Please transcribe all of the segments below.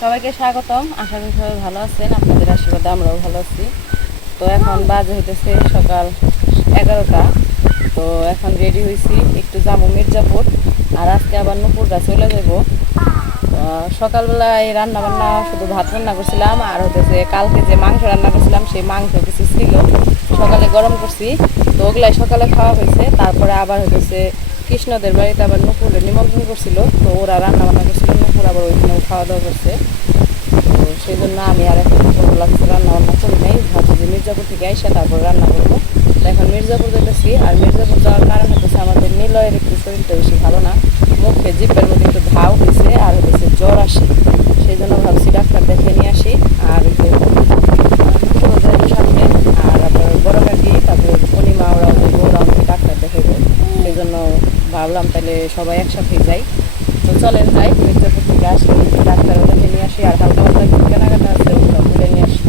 সবাইকে স্বাগতম। আশা করি সবাই ভালো আছেন, আপনাদের আশীর্বাদে আমরাও ভালো আছি। তো এখন বাজে হইতেছে সকাল 11টা। তো এখন রেডি হয়েছি, একটু যাবো মির্জাপুর, আর আজকে আবার নুপুরটা চলে যাব। সকালবেলায় রান্না বান্না শুধু ভাত রান্না করছিলাম, আর হইতেছে কালকে যে মাংস রান্না করছিলাম সেই মাংস কিছু ছিল, সকালে গরম করছি। তো ওগুলাই সকালে খাওয়া হয়েছে। তারপরে আবার হইতেছে কৃষ্ণদের বাড়িতে আবার নুপুরের নিমন্ত্রণ করছিল, তো ওরা রান্না বান্না করছিল, নুপুর আবার ওইখানেও খাওয়া দাওয়া করছে। তো সেই জন্য আমি আর এখন লাগছে রান্না বান্না করি নাই, ভাবছি যে মির্জাপুর থেকে আইসা তারপর রান্না করবো। তো এখন মির্জাপুর যেতেছি, আর মির্জাপুর যাওয়ার কারণ হচ্ছে আমাদের নিলয়ের একটু শরীরটা বেশি ভালো না, মুখে জিভের মধ্যে একটু ঘাও হয়েছে আর হচ্ছে জ্বর আসে। সেই জন্য ভাবছি ডাক্তার দেখে নিয়ে আসি। আর সামনে আর আবার বড় কাকি, তারপর পূর্ণিমা ওরা আমাকে ডাক্তার দেখাইবে। সেই জন্য ভাবলাম তাহলে সবাই একসাথে যাই। তো চলেন যাই, মির্জাপুর থেকে আসলে ডাক্তারও দেখে নিয়ে আসি, আর হালকা হালকা একটু কেনাকাটা আছে ওগুলো ঘুরে নিয়ে আসি।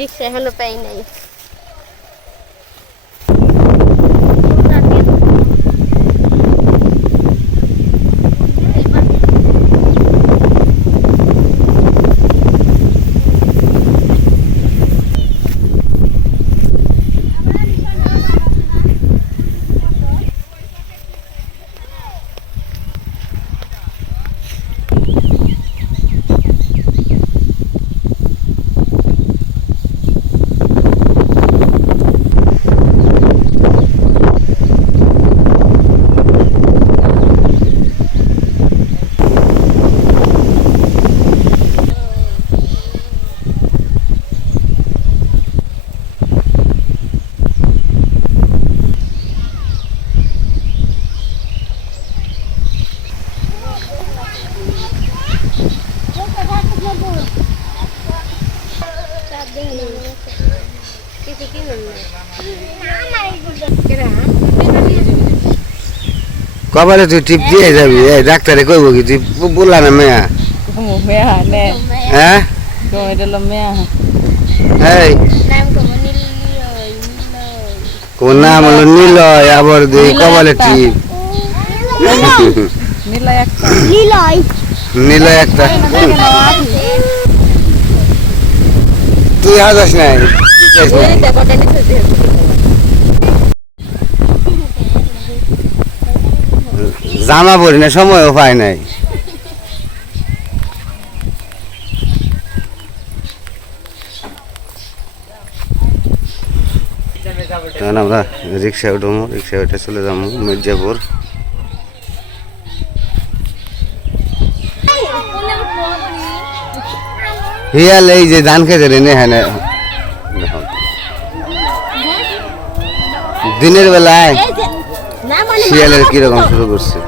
রিক্সা এখনো পাই নাই। কপালে তুই টিপ দিয়ে যাবি, ডাক্তারে কইব কি তুই বললা না মেয়া? হ্যাঁ কোন নাম হলো নিলয়, আবার দুই কপালে টিপ নিলয় একটা। তুই হাজাস নাই জামা পরি না, সময়ও পাই নাই। তখন আমরা রিক্সায় উঠবো, রিক্সায় উঠে চলে যাবো মির্জাপুর। হিয়াল এই যে ধান খেতে রে এখানে দিনের বেলায় শিয়ালের কিরকম শুরু করছে।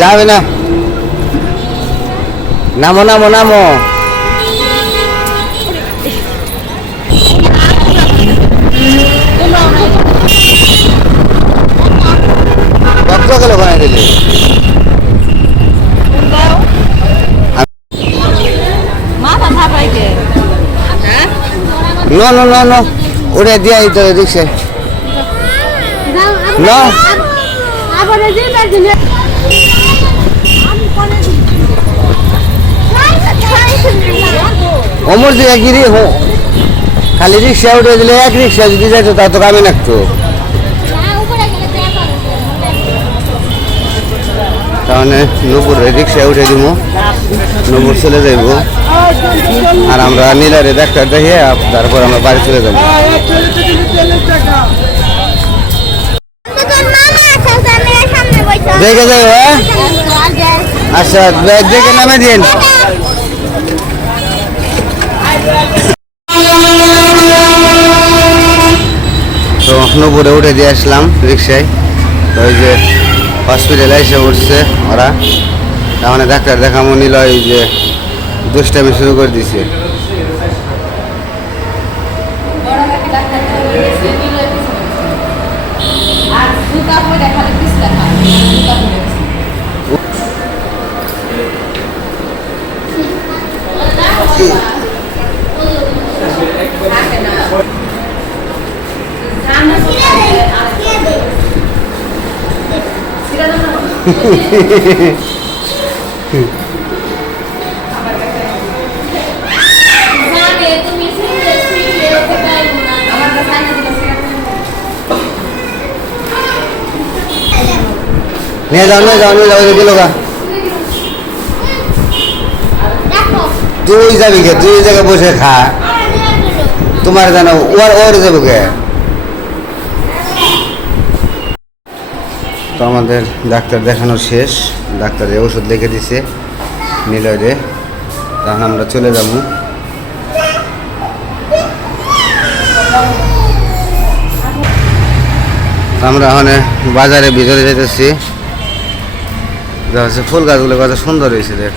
যাবে না, নামো নামো নামো। কত গেল বানাই দিলে নো নো নো নো, ওরে দিয়া দিতে রিক্সে না। অমর দিয়ে গিরি হো, খালি রিক্সা উঠে দিলে এক রিক্সা যদি যাইতো তা তো কামে লাগতো। তাহলে নূপুরে রিক্সায় উঠে দিব, নূপুর চলে যাইব, আর আমরা নীলারে ডাক্তার দেখিয়ে তারপর আমরা বাড়ি চলে যাবো। দেখে যাই আচ্ছা দেখে নামে দিন। তো নপুরে উঠে দিয়ে আসলাম রিক্সায়। তো ওই যে হসপিটালে এসে উঠছে ওরা, তাহলে ডাক্তার দেখামো নিল, এই যে দুষ্টামি শুরু করে দিছে। নিয়ে যাও নিয়ে যাও নিয়ে যাও, দিল গা। তুই যাবি কে? তুই জায়গায় বসে খা, তোমার জানো ওর ওর যাবো কে? তো আমাদের ডাক্তার দেখানো শেষ, ডাক্তারের ওষুধ লিখে দিছে নিলয়রে, তখন আমরা চলে যাব। আমরা ওখানে বাজারে ভিতরে যেতেছি, হচ্ছে ফুল গাছগুলো কত সুন্দর হয়েছে দেখ।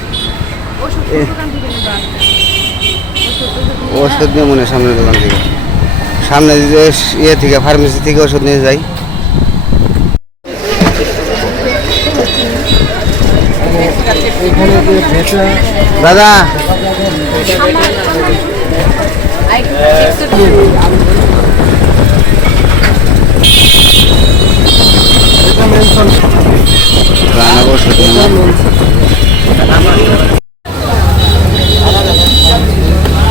ওষুধ নিয়ে মনে সামনের দোকান থেকে, সামনে যে ইয়ে থেকে ফার্মেসি থেকে ওষুধ নিয়ে যাই। দাদা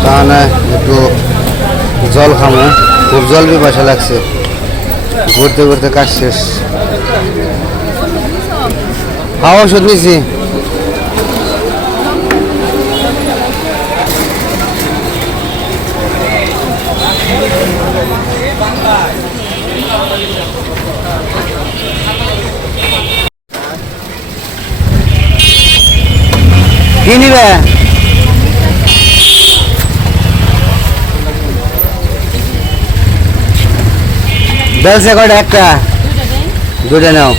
তাহলে একটু জল খামো, খুব জল পিপাসা লাগছে, ঘুরতে ঘুরতে কাজ শেষ। খাওয়া ওষুধ নিছি। কি নিবে? বেলসে কয়টা? একটা, দুটো নাও।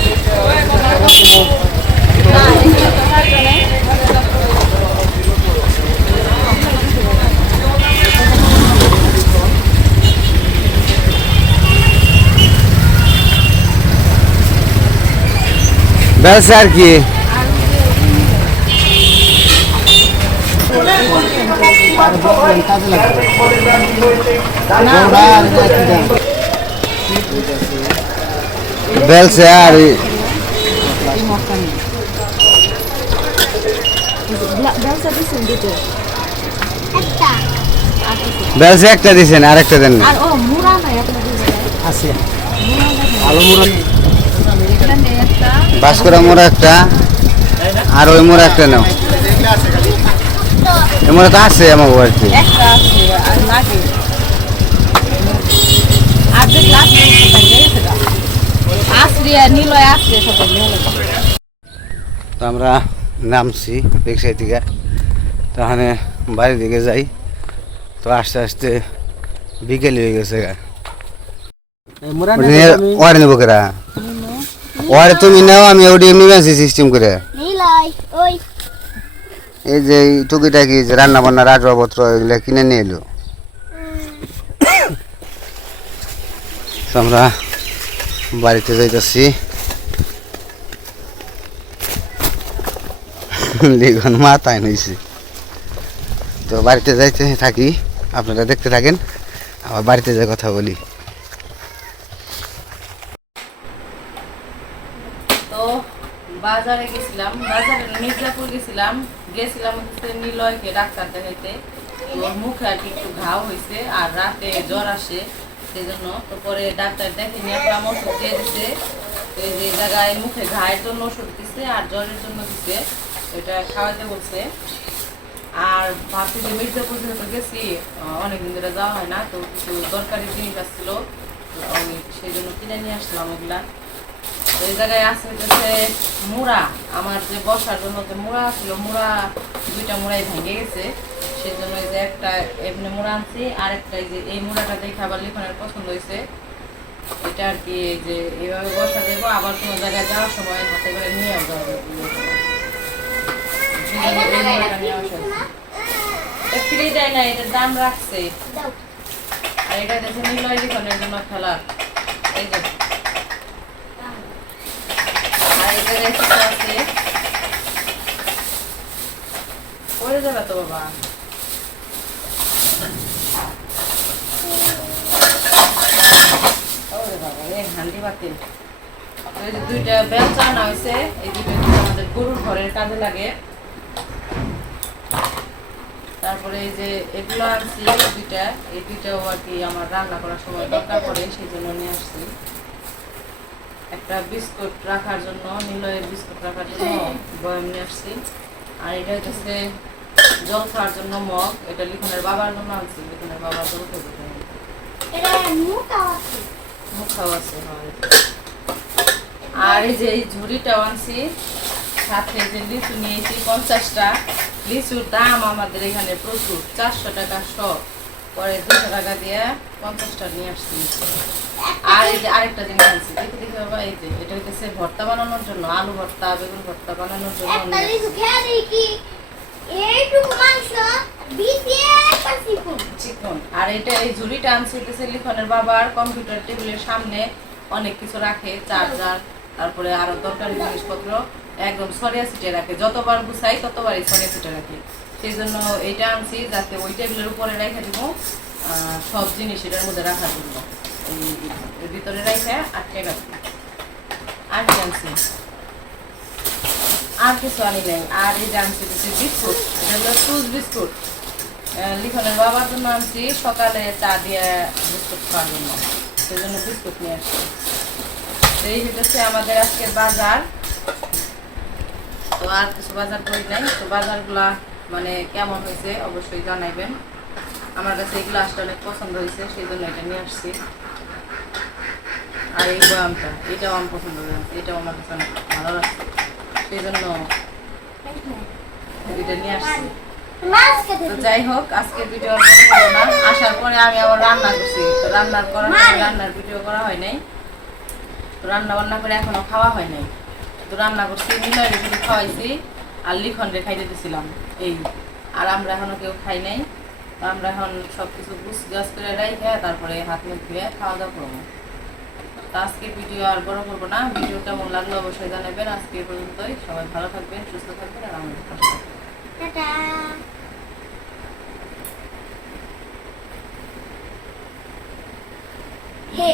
বেলসে আর কি? বেলসে আর বেলসে একটা দিছেন, আর একটা দেন না। বাসকরা মোড়া একটা, আর ওই মোড়া একটা নাও। এই মোড়া তো আছে আমার বাড়িতে। তো আমরা নামছি রিক্সায় থেকে, তাহলে বাড়ির দিকে যাই। তো আস্তে আস্তে বিকেল হয়ে গেছে। ওয়ারে নেবো কেরা? ওয়ারে তুমি নাও, আমি ওটি এমনি আছি সিস্টেম করে। এই যে টুকিটাকি যে রান্না বান্নার আসবাবপত্র এগুলো কিনে নিয়ে এলো। আমরা বাড়িতে যাইতেছি। লিখন মাথায় নিয়েছি। তো বাড়িতে যাইতে থাকি, আপনারা দেখতে থাকেন, আবার বাড়িতে যাই কথা বলি। তো বাজারে গেছিলাম, বাজারে মির্জাপুর গেছিলাম, হচ্ছে নিলয়কে ডাক্তার দেখাইতে। ওর মুখে আর কি একটু ঘাও হয়েছে, আর রাতে জ্বর আসে, সেই জন্য। তো পরে ডাক্তার দেখে নিয়ে একটা ওষুধ দিয়ে দিচ্ছে। এই যে জায়গায় মুখে ঘায়ের জন্য ওষুধ দিচ্ছে, আর জ্বরের জন্য দিচ্ছে, এটা খাওয়াতে বলছে। আর ভাবছি যে মির্জাপুর যেহেতু গেছি, অনেকদিন ধরে যাওয়া হয় না, তো কিছু দরকারি জিনিস আসছিল, আমি সেই জন্য কিনে নিয়ে আসলাম ওগুলা। তো এই জায়গায় আছে হচ্ছে মুড়া, আমার যে বসার জন্য যে মুড়া ছিল, মুড়া দুইটা মুড়াই ভেঙে গেছে, সেই জন্য এই যে একটা এমনি মুড়া আনছি, আর একটা এই যে এই মুড়াটা দেখে আবার লিখনের পছন্দ হয়েছে, এটা আর কি এই যে এইভাবে বসা দেবো, আবার কোনো জায়গায় যাওয়ার সময় হাতে করে নিয়ে যাওয়া যাবে। এই মুড়াটা নিয়ে আসা ফ্রি দেয় না, এটার দাম রাখছে। আর এটা দেখে নিলয় লিখনের জন্য খেলা, এই যে আর এটা রেখে আছে পড়ে যাবে তো বাবা। ওরে বাবা, এই হান্ডি বাতিল। এই যে দুইটা বেলচা আনা হয়েছে, এই দুটো আমাদের গরুর ঘরের কাজে লাগে। তারপরে এই যে এগুলো আনছি দুইটা, এই দুইটাও আর কি আমার রান্না করার সময় দরকার পড়ে, সেই জন্য নিয়ে আসছি। একটা বিস্কুট রাখার জন্য, নিলয়ের বিস্কুট রাখার জন্য বয়াম নিয়ে আসছি। আর এটা হচ্ছে জল খাওয়ার জন্য মগ, এটা লিখনের বাবার জন্য আনছি, লিখনের বাবা জল খেতে মুখাও আছে। আর এই যে এই ঝুড়িটাও আনছি, সাথে যে লিচু নিয়েছি 50টা। লিচুর দাম আমাদের এখানে প্রচুর, 400 টাকা সব, পরে 200 টাকা দিয়ে 50টা নিয়ে আসছি। আর এই যে আরেকটা জিনিস আনছি, দেখে দেখে বাবা, এই যে এটা হচ্ছে ভর্তা বানানোর জন্য, আলু ভর্তা বেগুন ভর্তা বানানোর জন্য। চিকন। আর এটা এই ঝুড়িটা আনছি হচ্ছে লিখনের বাবার কম্পিউটার টেবিলের সামনে অনেক কিছু রাখে, চার্জার, তারপরে আরো দরকারি জিনিসপত্র একদম সরিয়া ছিটে রাখে, যতবার গুছাই ততবারই সরিয়া ছিটে রাখে। সেই জন্য এইটা আনছি যাতে ওই টেবিলের উপরে রেখে দিব সব জিনিস এটার মধ্যে রাখার জন্য, এর ভিতরে রেখে আটকে রাখবো। আর কি আনছি, আর কিছু আনি নাই। আর এই যে আনছি বিস্কুট, এটা হলো টুজ বিস্কুট, লিখনের বাবার জন্য আনছি, সকালে চা দিয়ে বিস্কুট খাওয়ার জন্য, সেই জন্য বিস্কুট নিয়ে আসছি। এই হচ্ছে আমাদের আজকের বাজার। তো আর কিছু বাজার করি নাই, তো বাজারগুলা মানে কেমন হয়েছে অবশ্যই জানাইবেন। আমার কাছে এগুলো আসলে অনেক পছন্দ হয়েছে, সেই জন্য এটা নিয়ে আসছি। আর এই বয়ামটা, এটাও আমার পছন্দ হয়েছে, এটাও আমার কাছে অনেক ভালো লাগছে, সেই জন্য এটা নিয়ে আসছি। তো যাই হোক, আজকের ভিডিও না, আসার পরে আমি আবার রান্না করছি, তো রান্নার ভিডিও করা হয় নাই, তো রান্না বান্না করে এখনো খাওয়া হয় নাই। তো রান্না করছি, নিলয় শুধু খাওয়াইছি আর লিখন রে খাইতে দিয়েছিলাম এই। আর আমরা এখনো কেউ খাই নাই, তো আমরা এখন সব কিছু গাছ করে রাইখে তারপরে হাত মুখ ধুয়ে খাওয়া দাওয়া করবো। তো আজকের ভিডিও আর বড় করবো না, ভিডিও কেমন লাগলো অবশ্যই জানাবেন। আজকে এই পর্যন্তই, সবাই ভালো থাকবেন, সুস্থ থাকবেন, আর আমাদের পাশে থাকবেন। হে